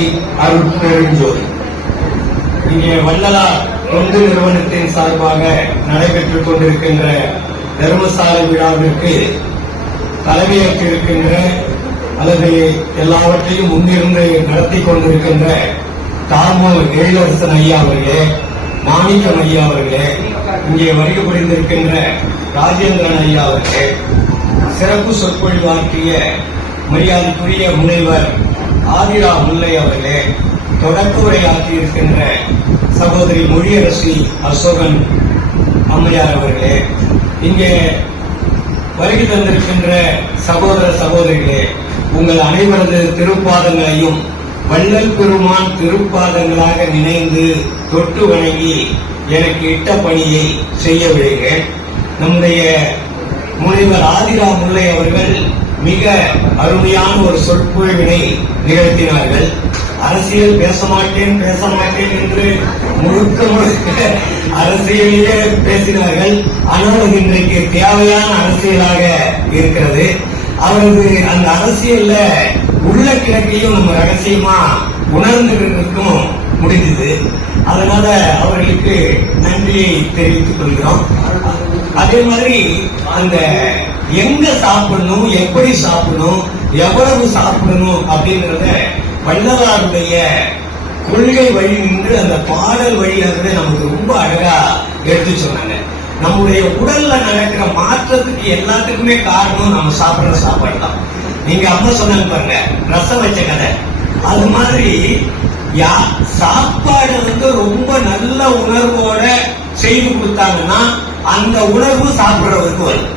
காட்டி அருட்பெருஞ்சோதி இங்கே வல்லலா தொண்டு நிறுவனத்தின் சார்பாக நடைபெற்றுக் கொண்டிருக்கின்ற தர்மசாலை விழாவிற்கு தலைமையேற்று இருக்கின்ற அல்லது எல்லாவற்றையும் முன்னிருந்து நடத்தி கொண்டிருக்கின்ற தாமோ எழிலரசன் ஐயா அவர்களே மாணிக்கம் ஐயா அவர்களே இங்கே வருகை புரிந்திருக்கின்ற ராஜேந்திரன் ஐயா அவர்களே சிறப்பு சொற்பொழிவாற்றிய மரியாதைக்குரிய முனைவர் ஆதிரா முல்லை அவர்களே தொடக்க இருக்கின்ற சகோதரி மொழியரசி அசோகன் அம்மையார் அவர்களே இங்கே வருகை தந்திருக்கின்ற சகோதர சகோதரிகளே உங்கள் அனைவரது திருப்பாதங்களையும் வள்ளல் பெருமான் திருப்பாதங்களாக நினைந்து தொட்டு வணங்கி எனக்கு இட்ட பணியை செய்ய விடுகிறேன் நம்முடைய முனைவர் ஆதிரா முல்லை அவர்கள் மிக அருமையான ஒரு சொற்பொழிவினை நிகழ்த்தினார்கள். அரசியல் பேச மாட்டேன் பேச மாட்டேன் என்று முழுக்க முழுக்க அரசியலிலே பேசினார்கள். ஆனால் அது இன்றைக்கு தேவையான அரசியலாக இருக்கிறது. அவரது அந்த அரசியல்ல உள்ள கிழக்கையும் நம்ம ரகசியமா உணர்ந்துருக்கும் முடிந்தது அதனால அவர்களுக்கு நன்றியை தெரிவித்துக் கொள்கிறோம். அதே மாதிரி அந்த எங்க சாப்பிடணும் எப்படி சாப்பிடணும் எவ்வளவு சாப்பிடணும் அப்படிங்கறத வள்ளலாருடைய கொள்கை வழி நின்று அந்த பாடல் வழியாகவே நமக்கு ரொம்ப அழகா எடுத்து சொன்னாங்க. நம்முடைய உடல்ல நடக்கிற மாற்றத்துக்கு எல்லாத்துக்குமே காரணம் நம்ம சாப்பிடுற சாப்பாடு தான். நீங்க அம்மா சொன்னாங்க பாருங்க ரசம் வச்ச கதை. அது மாதிரி யா சாப்பாடு வந்து ரொம்ப நல்ல உணர்வோட செய்து கொடுத்தாங்கன்னா அந்த உணவு சாப்பிடுறவருக்கு வரும்.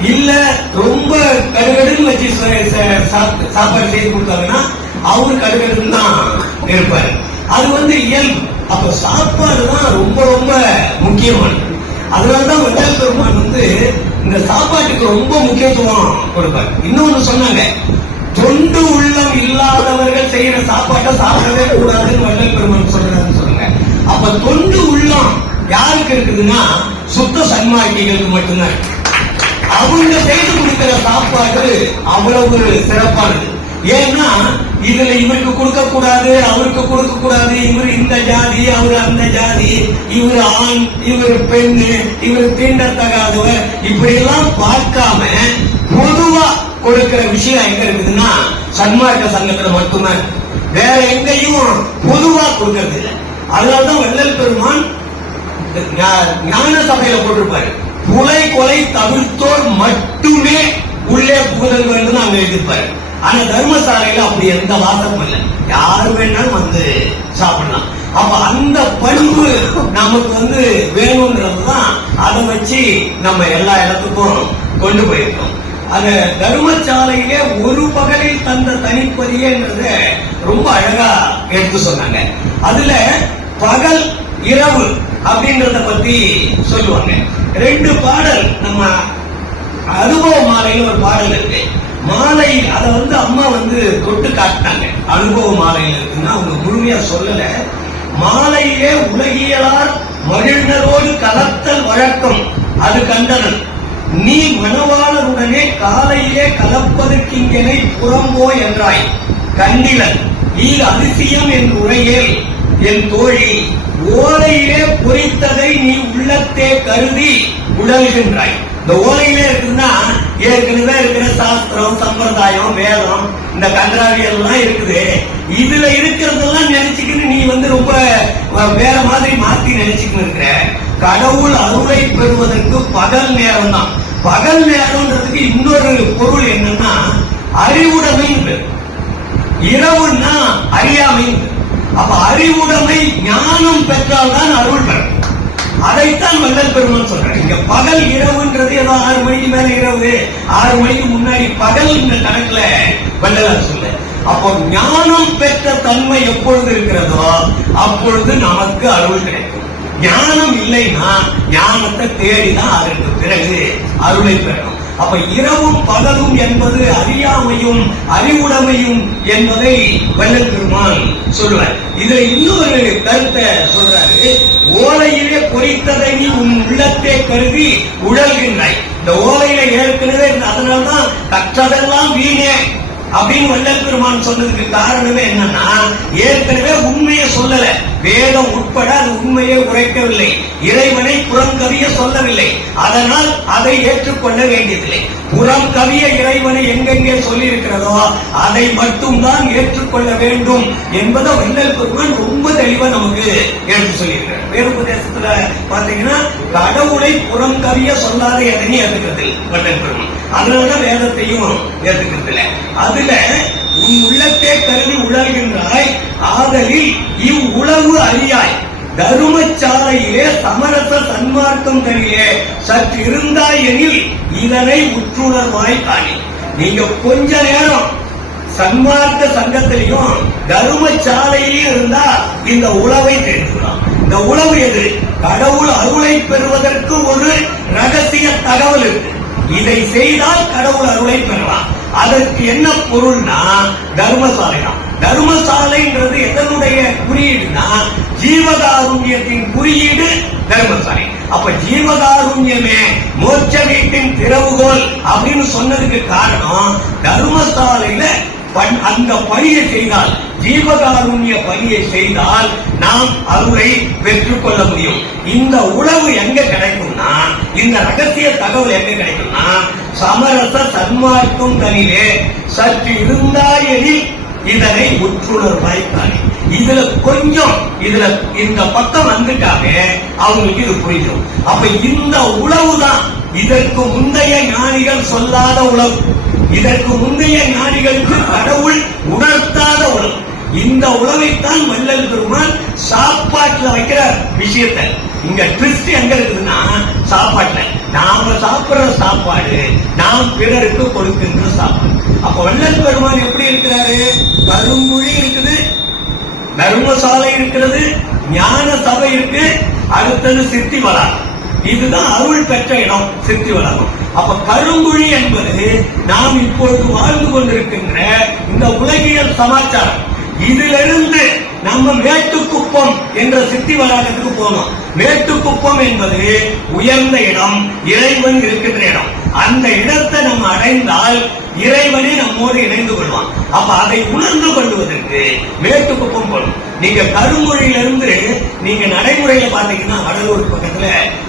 இல்ல ரொம்ப கடுகடுன்னு வச்சு சாப்பாடு செய்து கொடுத்தாங்கன்னா அவரு கடுகடுன்னு தான் இருப்பாரு. அது வந்து இயல்பு. அப்ப சாப்பாடு தான் ரொம்ப ரொம்ப முக்கியமானது. அதனாலதான் வள்ளல் பெருமான் வந்து இந்த சாப்பாட்டுக்கு ரொம்ப முக்கியத்துவம் கொடுப்பாரு. இன்னொன்னு சொன்னாங்க தொண்டு உள்ளம் இல்லாதவர்கள் செய்யற சாப்பாட்டை சாப்பிடவே கூடாதுன்னு வள்ளல் பெருமான் சொல்றாருன்னு சொன்னாங்க அப்ப தொண்டு உள்ளம் யாருக்கு இருக்குதுன்னா சுத்த சன்மார்க்கிகளுக்கு மட்டும்தான். அவங்க செய்து கொடுக்கிற சாப்பாடு அவ்வளவு சிறப்பானது. ஏன்னா இதுல இவருக்கு கொடுக்க கூடாது அவருக்கு கொடுக்க கூடாது இவர் இந்த ஜாதி அவர் அந்த ஜாதி இவர் ஆண் இவர் பெண்ணு இவர் தீண்டத்தகாதவர். இப்படி எல்லாம் பார்க்காம பொதுவா கொடுக்கிற விஷயம் எங்க இருக்குதுன்னா சன்மார்க்க சங்கத்துல மட்டும்தான் வேற எங்கேயும் பொதுவா கொடுக்கறது இல்லை அதனாலதான் வள்ளல் பெருமான் ஞான சபையில போட்டிருப்பாரு. புலை கொலை தவிர்த்தோர் மட்டுமே உள்ளே புகழ் வேண்டும் அங்க எழுதியிருப்பாரு. ஆனா தர்மசாலையில அப்படி எந்த வாசகம் இல்லை. யாரு வேணாலும் வந்து சாப்பிடலாம். அப்ப அந்த பண்பு நமக்கு வந்து வேணும்ன்றதுதான் அதை வச்சு நம்ம எல்லா இடத்துக்கும் கொண்டு போயிருக்கோம். அந்த தர்மசாலையிலே ஒரு பகலில் தந்த தனிப்பதியன்றத ரொம்ப அழகா எடுத்து சொன்னாங்க. அதுல பகல் இரவு அப்படின்றத பத்தி சொல்லுவாங்க. ரெண்டு பாடல் நம்ம அனுபவ மாலைன்னு ஒரு பாடல் இருக்கு. மாலை அத வந்து அம்மா வந்து தொட்டு காட்டினாங்க. அனுபவ மாலையில இருக்குன்னா அவங்க முழுமையா சொல்லல. மாலையிலே உலகியலார் மகிழ்ந்தரோடு கலத்தல் வழக்கம். அது கண்டனன். நீ மணவாளருடனே காலையிலே கலப்பதற்கிங்கனை புறம்போ என்றாய். கண்டிலன் நீ அதிசயம் என் உரையில் என் தோழி ஓலையிலே பொறித்ததை நீ உள்ளத்தே கருதி உடல்கின்றாய் இந்த ஓலையிலே இருக்குன்னா ஏற்கனவே இருக்கிற சாஸ்திரம் சம்பிரதாயம் வேதம் இந்த கன்றாவி எல்லாம் இருக்குது. இதுல இருக்கிறதெல்லாம் நினைச்சுக்கிட்டு நீ வந்து ரொம்ப வேற மாதிரி மாத்தி நினைச்சுக்கிட்டு இருக்கிற. கடவுள் அருளை பெறுவதற்கு பகல் நேரம் தான் பகல் நேரம்ன்றதுக்கு இன்னொரு பொருள் என்னன்னா அறிவுடைமை இரவுன்னா அறியாமை அப்ப அறிவுடைமை ஞானம் பெற்றால்தான் அருள் பெறும். அதைத்தான் வள்ளல் பெருமான் சொல்றேன் இங்க பகல் இரவுன்றது ஏதோ ஆறு மணிக்கு மேல இரவு. ஆறு மணிக்கு முன்னாடி பகல் இந்த கணக்குல வள்ளலார் சொல்ல அப்போ ஞானம் பெற்ற தன்மை எப்பொழுது இருக்கிறதோ அப்பொழுது நமக்கு அருள் கிடைக்கும். ஞானம் இல்லைன்னா ஞானத்தை தேடிதான் அதற்கு பிறகு அருளை பெறணும். அப்ப இரவும் பகலும் என்பது அறியாமையும் அறிவுடைமையும் என்பதை வள்ளல் பெருமான் சொல்றார் இதுல இன்னொரு கருத்தை சொல்றாரு. ஓலையிலே பொறித்ததை நீ உன் உள்ளத்தை கருதி உழல்கின்றாய். இந்த ஓலையில ஏற்கனவே அதனால்தான் கற்றதெல்லாம் வீணே அப்படின்னு வள்ளல் பெருமான் சொன்னதுக்கு காரணமே என்னன்னா ஏற்கனவே உண்மையை சொல்லலை. வேதம் உட்பட அது உண்மையை உரைக்கவில்லை. இறைவனை புறம் கவிய சொல்லவில்லை. அதனால் அதை ஏற்றுக்கொள்ள வேண்டியதில்லை. புறம் கவிய இறைவனை எங்கெங்கே சொல்லியிருக்கிறதோ அதை மட்டும்தான் ஏற்றுக்கொள்ள வேண்டும் என்பதை வள்ளல் பெருமான் ரொம்ப தெளிவா நமக்கு எடுத்து சொல்லியிருக்கிறார். வேறுபதேசத்துல பாத்தீங்கன்னா கடவுளை புறம் கவிய சொல்லாத எதனையும் ஏற்றுக்கிறது வள்ளல் பெருமான். அதனாலதான் வேதத்தையும் ஏற்றுக்கிறது இல்லை அதுல உன் உள்ளத்தே கருதி உழல்கின்றாய் ஆதலில் இவ்வுளவு அறியாய். தருமச்சாலையிலே சமரச சன்மார்க்கம் தனியே சற்று இருந்தாய் எனில் இதனை உற்றுணர்வாய் காணி. நீங்க கொஞ்ச நேரம் சன்மார்க்க சங்கத்திலையும் தருமச்சாலையிலையும் இருந்தா இந்த உழவை தெரிஞ்சுக்கலாம் இந்த உழவு எது? கடவுள் அருளை பெறுவதற்கு ஒரு ரகசிய தகவல் இருக்கு. இதை செய்தால் கடவுள் அருளை பெறலாம். அதற்கு என்ன பொருள்னா தர்மசாலை தான் தர்மசாலைன்றது எதனுடைய குறியீடுனா ஜீவதாருண்யத்தின் குறியீடு தர்மசாலை. அப்ப ஜீவதாருண்யமே மோட்ச வீட்டின் திறவுகோல் அப்படின்னு சொன்னதுக்கு காரணம் தர்மசாலையில அந்த பணியை செய்தால் ஜீவகாருண்ய பணியை செய்தால் நாம் அருளை பெற்றுக் கொள்ள முடியும். இந்த உணவு எங்க கிடைக்கும்னா இந்த ரகசிய தகவல் எங்க கிடைக்கும்னா சமரச சன்மார்க்கும் தனிலே சற்று இருந்தாயெனில் இதனை உற்றுணர்வாய் காணி இதுல கொஞ்சம் இதுல இந்த பக்கம் வந்துட்டாவே அவங்களுக்கு இது புரியும். அப்ப இந்த உழவு தான் இதற்கு முந்தைய ஞானிகள் சொல்லாத உழவு இதற்கு முந்தைய ஞானிகளுக்கு கடவுள் உணர்த்தாத உணவு இந்த உணவைத்தான் வள்ளல் பெருமான் சாப்பாட்டுல வைக்கிற விஷயத்தை. இங்க ட்விஸ்ட் எங்க இருக்குதுன்னா சாப்பாட்டுல. நாம சாப்பிடுற சாப்பாடு நாம் பிறருக்கு கொடுக்கின்ற சாப்பாடு. அப்ப வல்லல் பெருமான் எப்படி இருக்கிறாரு? கருமொழி இருக்குது தர்மசாலை இருக்கிறது ஞான சபை இருக்கு அடுத்தது சித்தி வராது இதுதான் அருள் பெற்ற இடம் சித்தி வளாகம். அப்ப கருங்குழி என்பது நாம் இப்பொழுது வாழ்ந்து கொண்டிருக்கின்ற இந்த உலகியல் சமாச்சாரம். இதிலிருந்து நம்ம மேட்டுக்குப்பம் என்ற சித்தி வளாகத்துக்கு போனோம். மேட்டுக்குப்பம் என்பது உயர்ந்த இடம் இறைவன் இருக்கின்ற இடம். அந்த இடத்தை நம்ம அடைந்தால் இறைவனே நம்மோடு இணைந்து கொள்வான். அப்ப அதை உணர்ந்து கொள்வதற்கு மேட்டுக்குப்பம் போகணும். நீங்க கருங்குழியிலிருந்து நீங்க நடைமுறையில பாத்தீங்கன்னா வடலூர் பக்கத்துல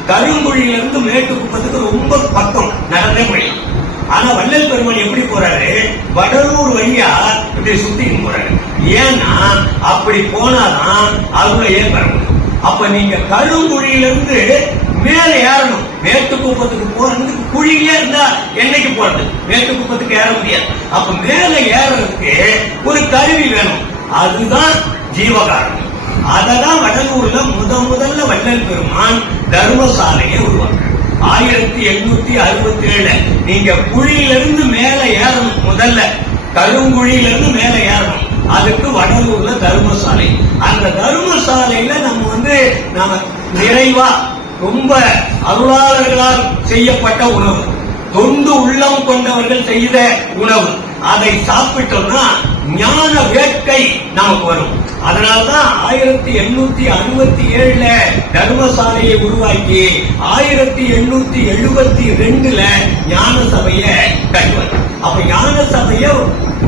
கருங்குழியிலிருந்து மேட்டுக்குப்பத்துக்கு ரொம்ப பக்கம் நடந்தே முடியும் ஆனா வள்ளல் பெருமான் எப்படி போறாரு? வடலூர் வழியா இப்படி சுத்தியும் போறாரு. ஏன்னா அப்படி போனாதான் அருளையே பெற முடியும். அப்ப நீங்க கருங்குழியிலிருந்து மேல ஏறணும். மேட்டுக்குப்பத்துக்கு போறதுக்கு குழியிலே இருந்தா என்னைக்கு போறது? மேட்டுக்குப்பத்துக்கு ஏற முடியாது. அப்ப மேல ஏறதுக்கு ஒரு கருவி வேணும். அதுதான் ஜீவகாரணம் அததான் வடலூர்ல முத முதல்ல வள்ளல் பெருமான் தர்மசாலையை உருவாக்குறார். ஆயிரத்தி எண்ணூத்தி அறுபத்தி ஏழு நீங்க குழியிலிருந்து மேல ஏறணும் முதல்ல. கருங்குழியிலிருந்து மேல ஏறணும். அதுக்கு வடலூர்ல தர்மசாலை. அந்த தர்மசாலையில நம்ம வந்து நாம நிறைவா ரொம்ப அருளாளர்களால் செய்யப்பட்ட உணவு. தொண்டு உள்ளம் கொண்டவர்கள் செய்த உணவு. அதை சாப்பிட்டோம்னா ஞான வேட்கை நமக்கு வரும். அதனால்தான் ஆயிரத்தி எண்ணூத்தி அறுபத்தி ஏழுல தர்மசாலையை உருவாக்கி ஆயிரத்தி எண்ணூத்தி எழுபத்தி ரெண்டுல ஞான சபையை கட்டுவார் அப்ப யான சபைய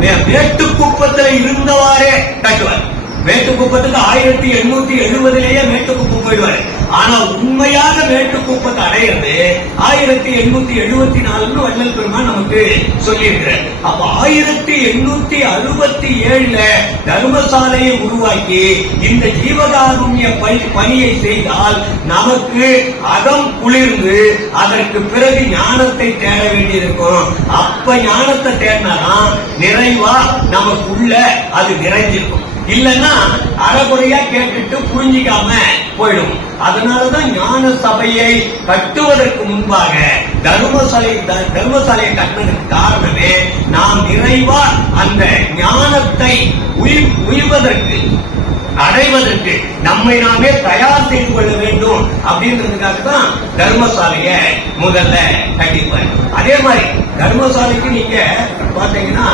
வே- மேட்டுக்குப்பத்துல இருந்தவாறே கட்டுவார். மேட்டுக்குப்பத்துக்கு ஆயிரத்தி எண்ணூத்தி எழுபதுலயே மேட்டுக்குப்பம் போயிடுவாரு. ஆனா உண்மையாக மேட்டுக்குப்பத்தை அடையிறது ஆயிரத்தி எண்ணூத்தி எழுபத்தி நாலுன்னு வள்ளல் பெருமான் நமக்கு சொல்லியிருக்கிறார். அப்ப ஆயிரத்தி எண்ணூத்தி அறுபத்தி ஏழுல தர்மசாலையை உருவாக்கி இந்த ஜீவகாருண்ய பணி- பணியை செய்தால் நமக்கு அகம் குளிர்ந்து அதற்கு பிறகு ஞானத்தை தேட வேண்டியிருக்கும். அப்ப ஞானத்தை தேடினாதான் நிறைவா நமக்குள்ள அது நிறைஞ்சிருக்கும். இல்லைன்னா அறகுறையா கேட்டுட்டு புரிஞ்சிக்காம போயிடும். அதனாலதான் ஞான சபையை கட்டுவதற்கு முன்பாக தர்மசாலை த- தர்மசாலையை கட்டினதுக்கு காரணமே நாம் நிறைவா அந்த ஞானத்தை உயிர் உய்வதற்கு அடைவதற்கு நம்மை நாமே தயார் செய்து கொள்ள வேண்டும் அப்படின்றதுக்காக தான் தர்மசாலைய முதல்ல கட்டிப்பாரு. அதே மாதிரி தர்மசாலைக்கு நீங்க பாத்தீங்கன்னா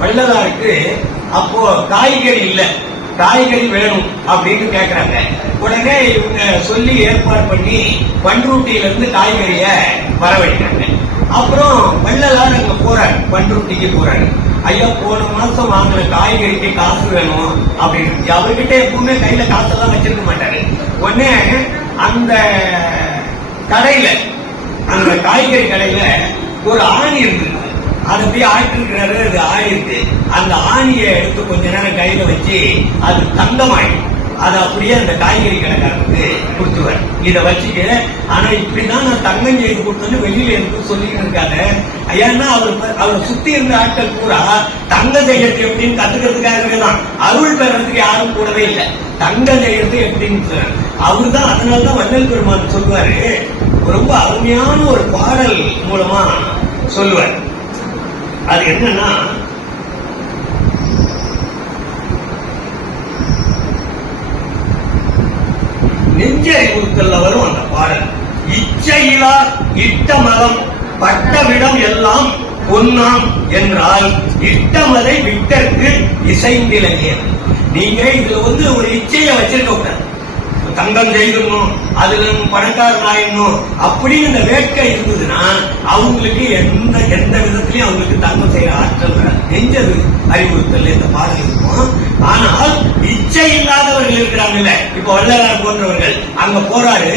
வள்ளலாருக்கு அப்போ காய்கறி இல்ல. காய்கறி வேணும் அப்படின்னு கேக்குறாங்க. உடனே இவங்க சொல்லி ஏற்பாடு பண்ணி பண்ருட்டியில இருந்து காய்கறிய வரவழைக்கிறாங்க. அப்புறம் வள்ளலார் அங்க போறாரு. பண்ருட்டிக்கு போறாரு. ஐயா போன மாசம் வாங்கின காய்கறிக்கு காசு வேணும் அப்படின்னு அவர்கிட்ட எப்பவுமே கையில காசெல்லாம் வச்சிருக்க மாட்டாரு. உடனே அந்த கடையில அந்த காய்கறி கடையில ஒரு ஆணி இருந்தது. அதை போய் இருக்கிறாரு அது ஆயிருக்கு அந்த ஆணியை எடுத்து கொஞ்ச நேரம் கையில வச்சு அது தங்கமாயிடும். அதை அப்படியே அந்த காய்கறி கடைக்காரருக்கு கொடுத்துருவார். இதை வச்சுக்க ஆனா இப்படிதான் நான் தங்கம் செய்து கொடுத்தேன்னு வெளியில இருந்து சொல்லிட்டு இருக்காரு அவர் அவரை சுத்தி இருந்த ஆட்கள் பூரா தங்க செய்யறது எப்படின்னு கத்துக்கிறதுக்காகவே தான் அருள் பெறதுக்கு யாரும் கூடவே இல்லை. தங்க செய்யறது எப்படின்னு அவரு தான் அதனாலதான் வண்ணல் பெருமான் சொல்லுவாரு. ரொம்ப அருமையான ஒரு பாடல் மூலமா சொல்லுவார். அது என்னன்னா நெஞ்சறிவுறுத்தல்ல வரும் அந்த பாடல். இச்சையிலா இட்ட மதம் பட்டவிடம் எல்லாம் பொன்னாம் என்றால் இட்டமதை விட்டற்கு இசைந்திலையே நீங்க இதுல வந்து ஒரு இச்சையை வச்சிருக்க கூடாது. தங்கம் செய்திடணும் அதுல பணக்காரன் ஆயிடணும் அப்படின்னு இந்த வேட்கை இருந்ததுன்னா அவங்களுக்கு எந்த எந்த விதத்திலையும் அவங்களுக்கு தங்கம் செய்யற ஆற்றல் நெஞ்சது அறிவுறுத்தல் இந்த பாடல் இருக்கும். ஆனால் இச்சை இல்லாதவர்கள் இருக்கிறாங்கல்ல. இப்ப வள்ளலார் போன்றவர்கள் அங்க போறாரு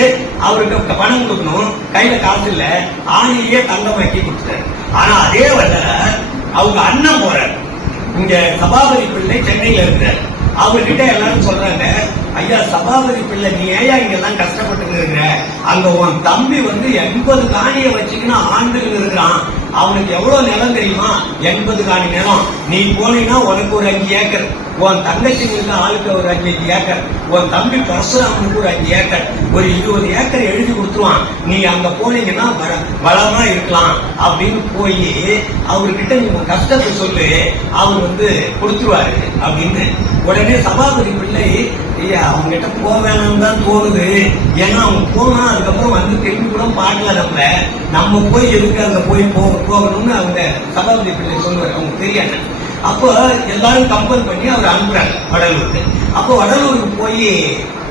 அவருக்கு பணம் கொடுக்கணும் கையில காசு இல்ல தங்கம் தங்கமாக்கி கொடுத்தாரு ஆனா அதே வள்ளலார் அவங்க அண்ணன் போறாரு. இங்க சபாபதி பிள்ளை சென்னையில இருக்கிறார். அவர்கிட்ட எல்லாரும் சொல்றாங்க ஐயா சபாபதி பிள்ளை நீ ஏயா இங்கெல்லாம் கஷ்டப்பட்டு இருக்கிற அங்க உன் தம்பி வந்து எண்பது காணிய வச்சுக்கின்னு ஆண்டுகள் இருக்கிறான். அவனுக்கு எவ்வளவு நிலம் தெரியுமா? எண்பது காணி நிலம். நீ போனீங்கன்னா உனக்கு ஒரு அஞ்சு ஏக்கர். உன் தங்கச்சிங்களுக்கு ஆளுக்கு ஒரு அஞ்சு ஏக்கர். உன் தம்பி பரசுராமனுக்கு ஒரு அஞ்சு ஏக்கர். ஒரு இருபது ஏக்கர் எழுதி கொடுத்துருவான். நீ அங்க போனீங்கன்னா வள- வளமா இருக்கலாம். அப்படின்னு போய் அவர்கிட்ட நீ உன் கஷ்டத்தை சொல்லு. அவர் வந்து கொடுத்துருவாரு அப்படின்னு. உடனே சபாபதி பிள்ளை ஐயா அவங்க கிட்ட போக வேணாம்னு தான் தோணுது. ஏன்னா அவங்க போனா அதுக்கப்புறம் வந்து திரும்பி கூட பார்க்கல நம்ம நம்ம போய் எதுக்கு அங்க போய் போக போகணும்னு அவங்க சபாபதி பிள்ளை சொல்லுவாரு. அவங்க தெரியாது அப்போ எல்லாரும் கம்பல் பண்ணி அவர் அனுப்புறாரு வடலூருக்கு. அப்போ வடலூருக்கு போய்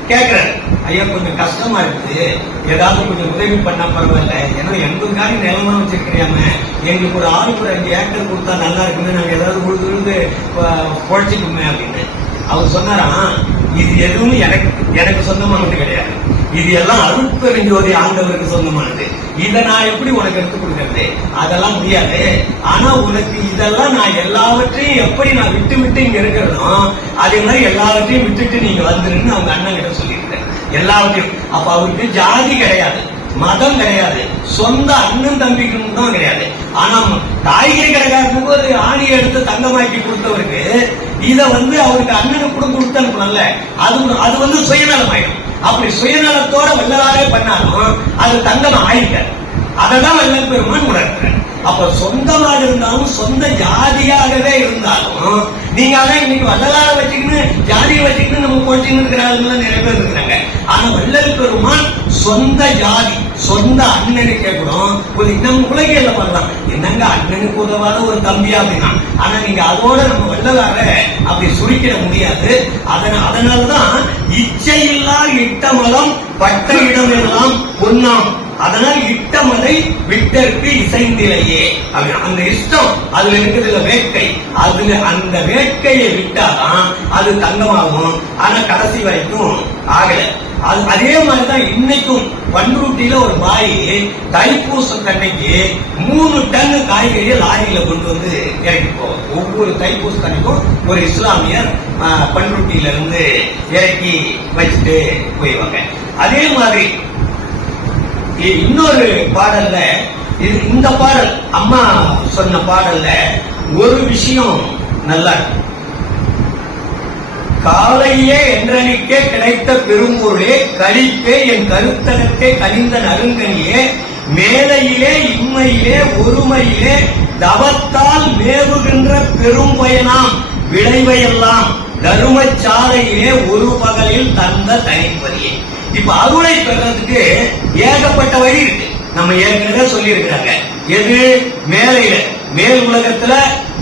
கேட்குறாரு ஐயா கொஞ்சம் கஷ்டமா இருக்குது ஏதாவது கொஞ்சம் உதவி பண்ணா பரவாயில்ல. ஏன்னா எங்களுக்கு காரி நிலமா வச்சிருக்கிறியாம. எங்களுக்கு ஒரு ஆளுக்கு ஒரு அஞ்சு ஏக்கர் கொடுத்தா நல்லா இருக்குன்னு நாங்க ஏதாவது உழுது உழுது அப்படின்னு. அவர் சொன்னாராம் இது எதுவும் எனக்கு எனக்கு சொந்தமானது கிடையாது. இது எல்லாம் அருட்பெருஞ்சோதி ஆண்டவருக்கு சொந்தமானது. இதை நான் எப்படி உனக்கு எடுத்து கொடுக்கறது? அதெல்லாம் முடியாது. ஆனா உனக்கு இதெல்லாம் நான் எல்லாவற்றையும் எப்படி நான் விட்டு விட்டு இங்க இருக்கிறனோ அதே மாதிரி எல்லாவற்றையும் விட்டுட்டு நீங்க வந்துருன்னு அவங்க அண்ணன் கிட்ட சொல்லியிருக்கேன் எல்லாவற்றையும். அப்ப அவருக்கு ஜாதி கிடையாது மதம் கிடையாது சொந்த அண்ணன் தம்பிக்கும் தான் கிடையாது. ஆனா காய்கறி கடைக்காரனுக்கு ஒரு ஆணி எடுத்து தங்கமாக்கி கொடுத்தவருக்கு இதை வந்து அவருக்கு அண்ணனுக்கு கூட கொடுத்து அனுப்பணும்ல அது அது வந்து சுயநலமாயிடும். அப்படி சுயநலத்தோட வல்லலாரே பண்ணாலும் அது தங்கம் ஆயிட்டார். அததான் வல்லல் பெருமான் உணர்கிறார் அப்ப சொந்தமாக இருந்தாலும் சொந்த ஜாதியாகவே இருந்தாலும் நீங்க அதான் இன்னைக்கு வள்ளலார வச்சுக்கின்னு ஜாதியை வச்சுக்கின்னு நம்ம போச்சுன்னு இருக்கிறாங்க நிறைய பேர் இருக்கிறாங்க. ஆனா வள்ளல் பெருமான் சொந்த ஜாதி சொந்த அண்ணனுக்கே கூட ஒரு நம்ம உலகையில பண்ணலாம் என்னங்க அண்ணனுக்கு உதவாத ஒரு தம்பி அப்படின்னா? ஆனா நீங்க அதோட நம்ம வள்ளலார அப்படி சுருக்கிட முடியாது. அதனால அதனால்தான் இச்சையில்லா இட்டமலம் பட்ட இடம் எல்லாம் பொன்னாம் அதனால் இட்டமலை விட்டற்கு இசைந்திலையே. அந்த இஷ்டம். அதுல இருக்கிறதுல வேட்கை. அதுல அந்த வேட்கையை விட்டாதான் அது தங்கமாகும். ஆனா கடைசி வரைக்கும் ஆகல. அது அதே மாதிரிதான் இன்னைக்கும் பண்ருட்டியில ஒரு பாய் தைப்பூசம் தன்னைக்கு மூணு டன் காய்கறியை லாரியில கொண்டு வந்து இறக்கிப்போம் ஒவ்வொரு தைப்பூச தன்னைக்கும் ஒரு இஸ்லாமியர் பண்ருட்டியில இருந்து இறக்கி வச்சுட்டு போயிடுவாங்க. அதே மாதிரி இன்னொரு பாடல்ல இது இந்த பாடல் அம்மா சொன்ன பாடல்ல ஒரு விஷயம் நல்லா காலையே என்றனிக்கே கிடைத்த பெரும்பொருளே கழிப்பே என் கருத்தனத்தை கனிந்த நறுங்கனியே மேலையிலே இம்மையிலே ஒருமையிலே தவத்தால் மேவுகின்ற பெரும்பயனாம் விளைவையெல்லாம் தருமச்சாலையிலே ஒரு பகலில் தந்த தனிப்பதியே. இப்ப அருளை பெறதுக்கு ஏகப்பட்ட வழி இருக்கு. நம்ம ஏற்கனவே சொல்லி இருக்கிறாங்க எது? மேலையில. மேல் உலகத்துல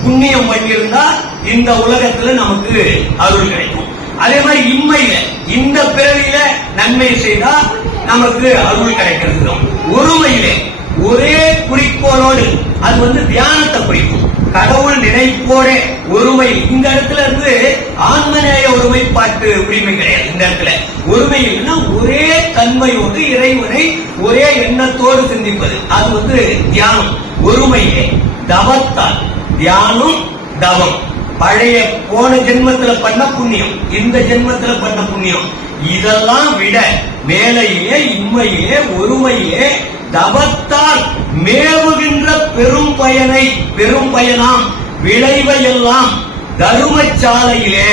புண்ணியம் பண்ணியிருந்தா இந்த உலகத்துல நமக்கு அருள் கிடைக்கும். அதே மாதிரி இம்மையில இந்த பிறவியில நன்மை செய்தா நமக்கு அருள் கிடைக்கிறது ஒருமையிலே ஒரே குறிக்கோளோடு அது வந்து தியானத்தை குறிக்கும். கடவுள் நினைப்போட ஒருமை இந்த இடத்துல இருந்து ஆன்மநேய ஒருமைப்பாட்டு உரிமை கிடையாது இந்த இடத்துல. ஒருமை இல்லைன்னா ஒரே தன்மையோடு இறைவனை ஒரே எண்ணத்தோடு சிந்திப்பது. அது வந்து தியானம். ஒருமையே தவத்தால். தியானம் தவம். பழைய போன ஜென்மத்துல பண்ண புண்ணியம் இந்த ஜென்மத்துல பண்ண புண்ணியம். இதெல்லாம் விட மேலையே இம்மையே ஒருமையே தவத்தால் மேவுகின்ற பெரும் பயனை பெரும் பயனாம். விளைவையெல்லாம் தருமச்சாலையிலே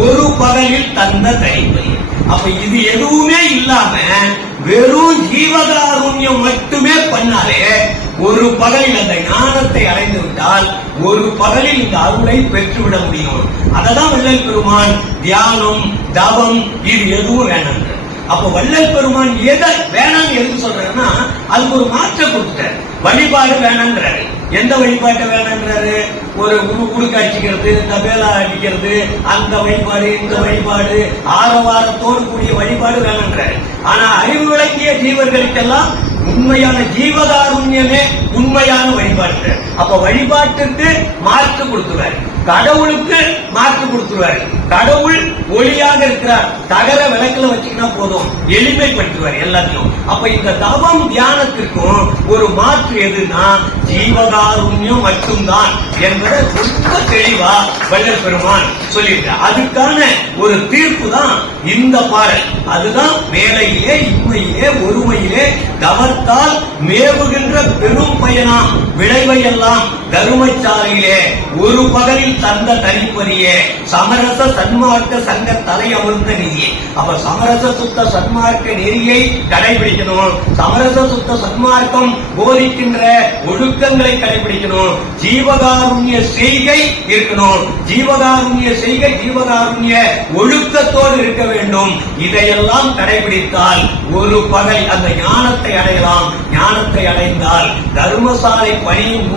ஒரு பகலில் தந்த தைப்பை அப்ப இது எதுவுமே இல்லாம வெறும் ஜீவகாருண்யம் மட்டுமே பண்ணாலே ஒரு பகலில் அந்த ஞானத்தை அடைந்து விட்டால் ஒரு பகலில் இந்த அருளை பெற்றுவிட முடியும். அததான் வள்ளல் பெருமான் தியானம் தவம் இது எதுவும் வேணாம் அப்ப வள்ளல் பெருமான் எதை வேணாம்னு எதுக்கு சொல்றாருன்னா அதுக்கு ஒரு மாற்றம் கொடுத்தாரு வழிபாடு வேணான்றாரு. எந்த வழிபாட்டை வேணான்றாரு? ஒரு உரு உடுக்க தபேலா அடிக்கிறது அந்த வழிபாடு இந்த வழிபாடு ஆரவாரத்தோடு கூடிய வழிபாடு வேணான்றாரு. ஆனா அறிவு விளங்கிய ஜீவர்களுக்கெல்லாம் உண்மையான ஜீவகாருண்யமே உண்மையான வழிபாட்டு. அப்ப வழிபாட்டுக்கு மாற்று கொடுக்குறாரு கடவுளுக்கு மாற்று கொடுத்துருவாரு. கடவுள் ஒளியாக இருக்கிறார். தகர விளக்குல வச்சுக்கினா போதும். எளிமைப்படுத்துவார் எல்லாத்தையும். அப்ப இந்த தவம் தியானத்திற்கும் ஒரு மாற்று எதுனா ஜீவகாருண்யம் மட்டும்தான் என்பதை ரொம்ப தெளிவா வல்லல் பெருமான் சொல்லியிருக்கார். அதுக்கான ஒரு தீர்ப்பு தான் இந்த பாடல் அதுதான் வேலையிலே இன்மையிலே ஒருமையிலே தவத்தால் மேவுகின்ற பெரும் பயனாம் விளைவையெல்லாம் தருமச்சாலையிலே ஒரு பகலில் தந்த தனிப்பதியே சமரச சன்மார்க்க சங்க தலை அமர்ந்த நெறியே அப்ப சமரச சுத்த சன்மார்க்க நெறியை கடைபிடிக்கணும். சமரச சுத்த சன்மார்க்கம் போதிக்கின்ற ஒழுக்கங்களை கடைபிடிக்கணும். ஜீவகாருண்ய செய்கை இருக்கணும். ஜீவகாருண்ய செய்கை ஜீவகாருண்ய ஒழுக்கத்தோடு இருக்க வேண்டும். இதையெல்லாம் கடைபிடித்தால் ஒரு பகை அந்த ஞானத்தை அடையலாம். ஞானத்தை அடைந்தால் தர்மசாலை பணியும்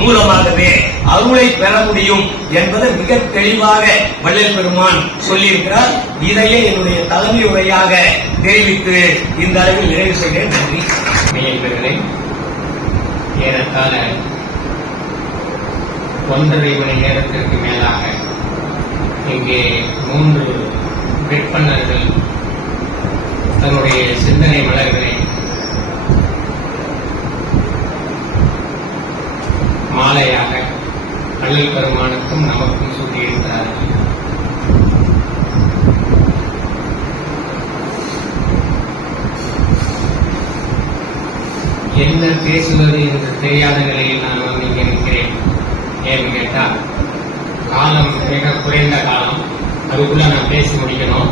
மூலமாகவே அருளை பெற முடியும் என்பதை மிக தெளிவாக வள்ளல் பெருமான் சொல்லியிருக்கிறார். இதையே என்னுடைய தலைமை உரையாக தெரிவித்து இந்த அளவில் நிறைவு செய்கிறேன். நன்றி. மெய்யன்பர்களே ஏறத்தாழ ஒன்றரை மணி நேரத்திற்கு மேலாக இங்கே மூன்று விற்பனர்கள் தன்னுடைய சிந்தனை மலர்களை மாலையாக அள்ளல் பெருமானுக்கும் நமக்கும் சூட்டியிருக்கிறார்கள் என்ன பேசுவது என்று தெரியாத நிலையில் நான் வந்து இங்கே நிற்கிறேன். ஏன்னு கேட்டால் காலம் மிக குறைந்த காலம். அதுக்குள்ள நான் பேசி முடிக்கணும்.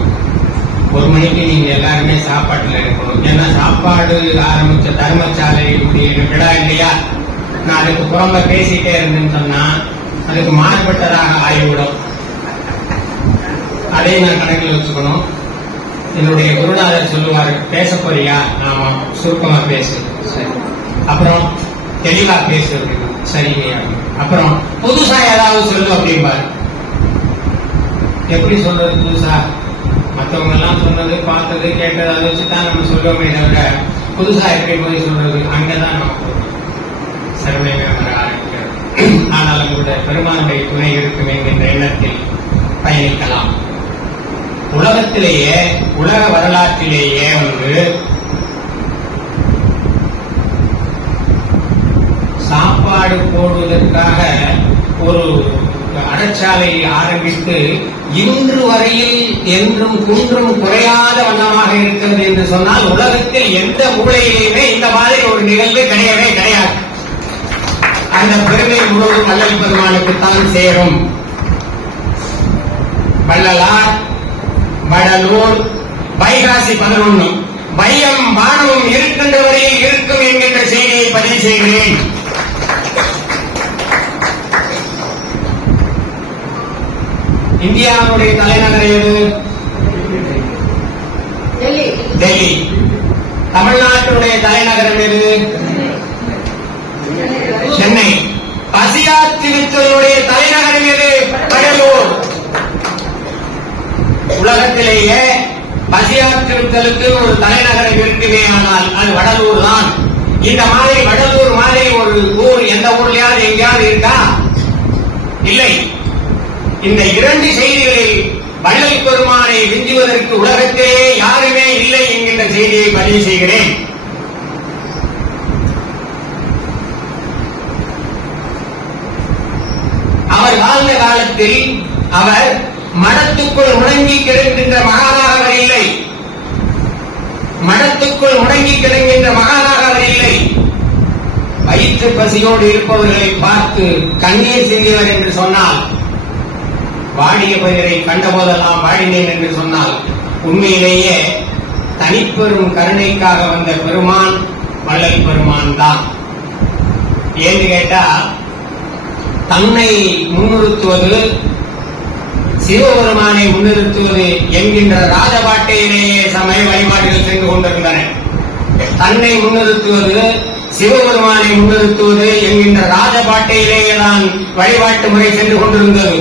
ஒரு மணிக்கு நீங்க எல்லாருமே சாப்பாட்டுல இருக்கணும். ஏன்னா சாப்பாடு ஆரம்பிச்ச தர்மசாலையினுடைய விழா இல்லையா? நான் அதுக்கு புறம்ப பேசிட்டே இருந்தேன்னு சொன்னா அதுக்கு மாறுபட்டதாக ஆகிவிடும். அதையும் நான் கணக்கில் வச்சுக்கணும். என்னுடைய குருநாதர் சொல்லுவாரு பேச போறியா? ஆமா சுருக்கமா பேசு. சரி. அப்புறம் தெளிவா பேசு அப்படின்னு. சரிங்க. அப்புறம் புதுசா ஏதாவது சொல்லு அப்படிம்பாரு. எப்படி சொல்றது புதுசா? மத்தவங்க எல்லாம் சொன்னது பார்த்தது கேட்டது அதை வச்சு தான் நம்ம சொல்லுவோமே தவிர புதுசா எப்படி போய் சொல்றது அங்கதான் நமக்கு சர்வேகம் வர ஆரம்பிக்கிறது ஆனால் உங்களுடைய பெருமானுடைய துணை இருக்கும் என்கின்ற எண்ணத்தில் பயணிக்கலாம். உலகத்திலேயே உலக வரலாற்றிலேயே வந்து சாப்பாடு போடுவதற்காக ஒரு அடச்சாலையை ஆரம்பித்து இன்று வரையில் என்றும் குன்றும் குறையாத வண்ணமாக இருக்கிறது என்று சொன்னால் உலகத்தில் எந்த மூலையிலேயுமே இந்த மாதிரி ஒரு நிகழ்வு கிடையவே கிடையாது. அந்த பெருமை முழுவதும் வள்ளல் பெருமானுக்குத்தான் சேரும். வள்ளலார் வடலூர் வைகாசி பதினொன்று பையம் வானமும் இருக்கின்ற வரையில் இருக்கும் என்கின்ற செய்தியை பதிவு செய்கிறேன். இந்தியாவுடைய தலைநகர் எது? டெல்லி. தமிழ்நாட்டுடைய தலைநகரம் எது? சென்னை. பசியாத்திருத்தலுடைய தலைநகரம் எது? கடலூர். உலகத்திலேயே பசியாற்றிருத்தலுக்கு ஒரு தலைநகரம் இருக்குமே ஆனால் அது வடலூர் தான். இந்த மாதிரி வடலூர் மாதிரி ஒரு ஊர் எந்த ஊர்லயாவது எங்கேயாவது இருக்கா? இல்லை. இந்த இரண்டு செய்திகளில் வள்ளல் பெருமானை விஞ்சுவதற்கு உலகத்திலே யாருமே இல்லை என்கின்ற செய்தியை பதிவு செய்கிறேன். அவர் வாழ்ந்த காலத்தில் அவர் மனத்துக்குள் முடங்கி கிடக்கின்ற மகானாக அவர் இல்லை. மனத்துக்குள் முடங்கி கிடக்கின்ற மகானாக அவர் இல்லை. வயிற்று பசியோடு இருப்பவர்களை பார்த்து கண்ணீர் சிந்தியவர் என்று சொன்னால் வாடிய பயிரை கண்டபோதெல்லாம் வாடினேன் என்று சொன்னால் உண்மையிலேயே தனிப்பெரும் கருணைக்காக வந்த பெருமான் வள்ளல் பெருமான் தான். ஏன்னு கேட்டா தன்னை முன்னிறுத்துவது சிவபெருமானை முன்னிறுத்துவது என்கின்ற ராஜபாட்டையிலேயே சமய வழிபாடுகள் சென்று கொண்டிருந்தன. தன்னை முன்னிறுத்துவது சிவபெருமானை முன்னிறுத்துவது என்கின்ற ராஜபாட்டையிலேயே தான் வழிபாட்டு முறை சென்று கொண்டிருந்தது.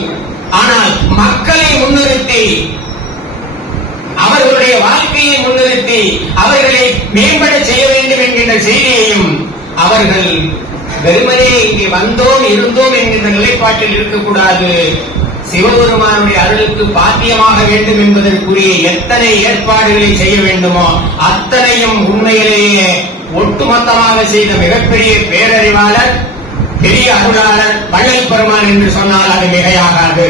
ஆனால் மக்களை முன்னிறுத்தி அவர்களுடைய வாழ்க்கையை முன்னிறுத்தி அவர்களை மேம்பட செய்ய வேண்டும் என்கின்ற செய்தியையும் அவர்கள் வெறுமனே இங்கே வந்தோம் இருந்தோம் என்கின்ற நிலைப்பாட்டில் இருக்கக்கூடாது. சிவபெருமானுடைய அருளுக்கு பாத்தியமாக வேண்டும் என்பதற்குரிய எத்தனை ஏற்பாடுகளை செய்ய வேண்டுமோ அத்தனையும் உண்மையிலேயே ஒட்டுமொத்தமாக செய்த மிகப்பெரிய பேரறிவாளர் பெரிய அருளாளர் வள்ளல் பெருமான் என்று சொன்னால் அது மிகையாகாது.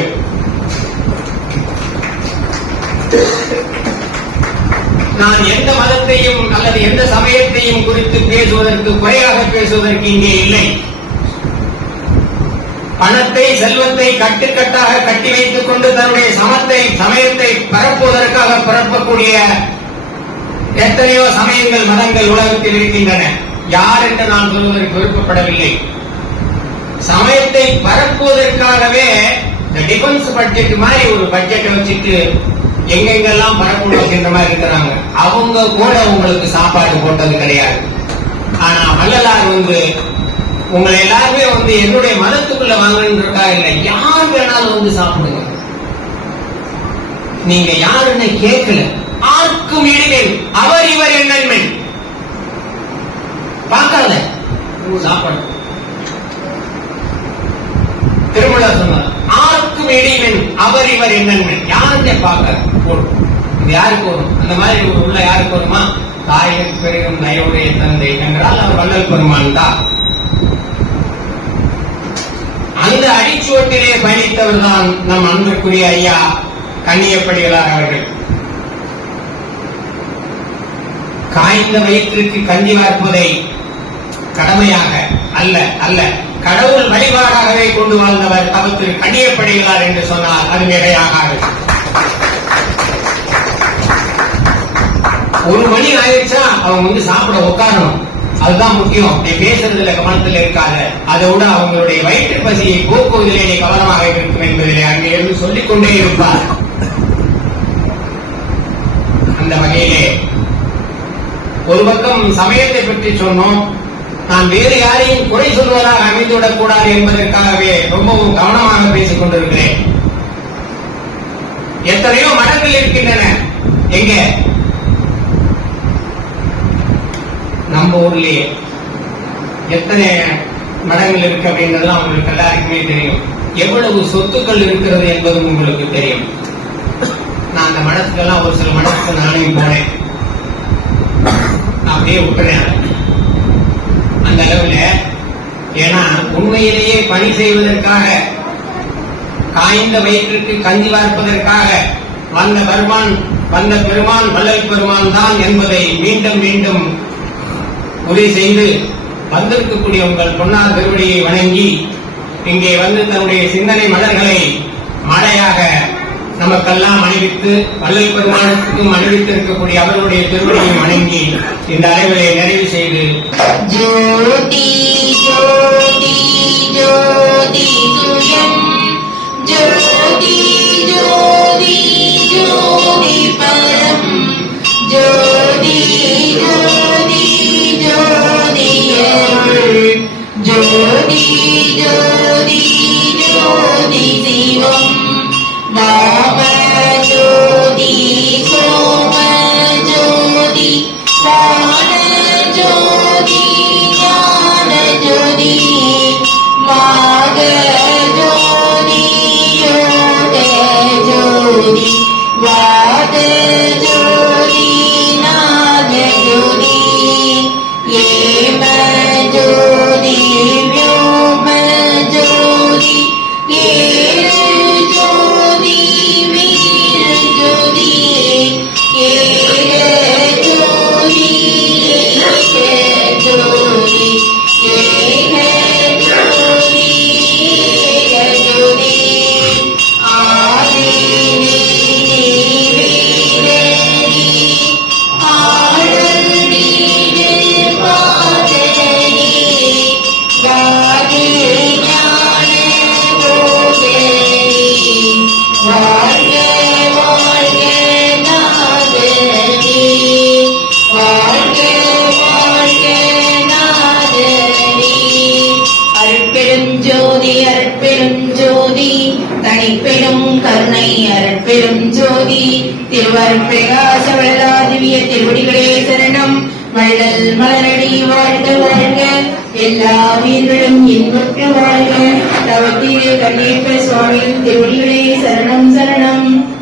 நான் எந்த மதத்தையும் அல்லது எந்த சமயத்தையும் குறித்து பேசுவதற்கு குறையாக பேசுவதற்கு இங்கே இல்லை. பணத்தை செல்வத்தை கட்டுக்கட்டாக கட்டி வைத்துக் கொண்டு தன்னுடைய சமத்தை சமயத்தை பரப்புவதற்காக பரப்பக்கூடிய எத்தனையோ சமயங்கள் மதங்கள் உலகத்தில் இருக்கின்றன. யார் என்று நான் சொல்வதற்கு விருப்பப்படவில்லை. சமயத்தை பரப்புவதற்காகவே இந்த டிஃபென்ஸ் பட்ஜெட் மாதிரி ஒரு பட்ஜெட்டை வச்சுட்டு எங்கெங்கெல்லாம் பரப்பணும் அப்படின்ற மாதிரி இருக்கிறாங்க. அவங்க கூட உங்களுக்கு சாப்பாடு போட்டது கிடையாது. ஆனா வள்ளலார் வந்து உங்களை எல்லாருமே வந்து என்னுடைய மதத்துக்குள்ள வாங்கன்றதா இல்ல யார் வேணாலும் வந்து சாப்பிடுங்க. நீங்க யாருன்னு கேட்கல. ஆர்க்கும் இடமே அவர் இவர் என்னன்மை பார்க்காத. சாப்பாடு. திருமலா சொன்னார் ஆர்க்கும் இடைவன் அவர் இவர் என்னன்மை. யாருமே பார்க்க? போடும் இது யாருக்கு வரும்? அந்த மாதிரி உள்ள யாருக்கு வருமா? தாயின் பெருகும் தயவுடைய தந்தை என்றால் அவர் வள்ளல் பெருமான் தான். அந்த அடிச்சுவட்டிலே பயணித்தவர் தான் நம் அன்புக்குரிய ஐயா கண்ணியப்படிகளார் அவர்கள். காய்ந்த வயிற்றுக்கு கஞ்சி வார்ப்பதை கடமையாக அல்ல அல்ல. கடவுள் வழிபாடாகவே கொண்டு வாழ்ந்தவர் தமக்கு திரு என்று சொன்னால் அது மிகையாகாது. ஒரு மணி ஆயிடுச்சா அவங்க வந்து சாப்பிட உட்காரணும். அதுதான் முக்கியம். நீ பேசுறதுல கவனத்தில் இருக்காத. அதை விட அவங்களுடைய வயிற்று பசியை போக்குவதிலே நீ கவனமாக இருக்கும் என்பதிலே அங்கே இருந்து சொல்லிக் கொண்டே இருப்பார். அந்த வகையிலே ஒரு பக்கம் சமயத்தை பற்றி சொன்னோம். நான் வேறு யாரையும் குறை சொல்வதாக அமைந்துவிடக் கூடாது என்பதற்காகவே ரொம்பவும் கவனமாக பேசிக் கொண்டிருக்கிறேன். எத்தனையோ மடங்கள் இருக்கின்றன. எங்க? நம்ம ஊர்லயே. எத்தனை மடங்கள் இருக்கு அப்படின்றதுலாம் உங்களுக்கு எல்லாருக்குமே தெரியும். எவ்வளவு சொத்துக்கள் இருக்கிறது என்பதும் உங்களுக்கு தெரியும். நான் அந்த மடத்துக்கெல்லாம் ஒரு சில மடத்துக்கு நாளையும் போனேன். நான் அப்படியே விட்டுறேன். அந்த அளவுல ஏன்னா உண்மையிலேயே பணி செய்வதற்காக காய்ந்த வயிற்றுக்கு கஞ்சி வார்ப்பதற்காக வந்த பெருமான் வந்த பெருமான் வல்லல் பெருமான் தான் என்பதை மீண்டும் மீண்டும் உறுதி செய்து வந்திருக்கக்கூடிய உங்கள் பொன்னார் திருவடியை வணங்கி இங்கே வந்து தன்னுடைய சிந்தனை மலர்களை மழையாக நமக்கெல்லாம் அணிவித்து வல்லல் பெருமானுக்கும் அணிவித்து இருக்கக்கூடிய அவருடைய திருவடியை வணங்கி இந்த அறைகளை நிறைவு செய்து ஜோதி ஜோதி ஜோதி ஜோதி ஜோதி ஜோதி ஜோதி ஜோதி ஜோதி ஜோதி ஜோதி Yeah. பிரகாச வளரா திருவடிகளே சரணம். வள்ளல் மலரடி வாழ்க வாழ்க. எல்லா உயிர்களும் இன்புற்று வாழ்க. தவத்திலே சுவாமியின் திருவடிகளே சரணம்.